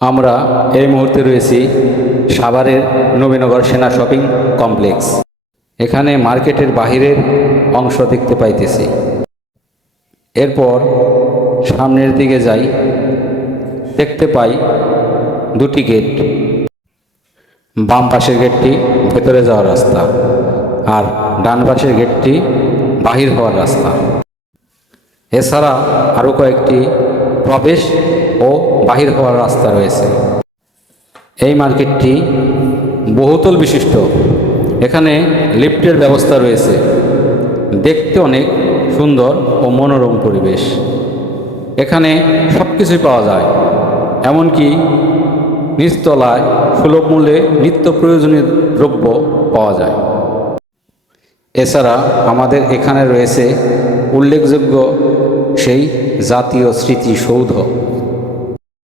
আমরা এই মুহূর্তে রয়েছি সাভারের নবীনগর সেনা শপিং কমপ্লেক্স। এখানে মার্কেটের বাহিরের অংশ দেখতে পাইতেছি। এরপর সামনের দিকে যাই, দেখতে পাই দুটি গেট। বাম পাশের গেটটি ভেতরে যাওয়ার রাস্তা আর ডান পাশের গেটটি বাহির হওয়ার রাস্তা। এছাড়া আরও কয়েকটি প্রবেশ ও বাহির হওয়ার রাস্তা রয়েছে। এই মার্কেটটি বহুতল বিশিষ্ট। এখানে লিফটের ব্যবস্থা রয়েছে। দেখতে অনেক সুন্দর ও মনোরম পরিবেশ। এখানে সব কিছুই পাওয়া যায়। এমনকি নিচতলায় সুলভ মূল্যে নিত্য প্রয়োজনীয় দ্রব্য পাওয়া যায়। এছাড়া আমাদের এখানে রয়েছে উল্লেখযোগ্য সেই জাতীয় স্মৃতিসৌধ।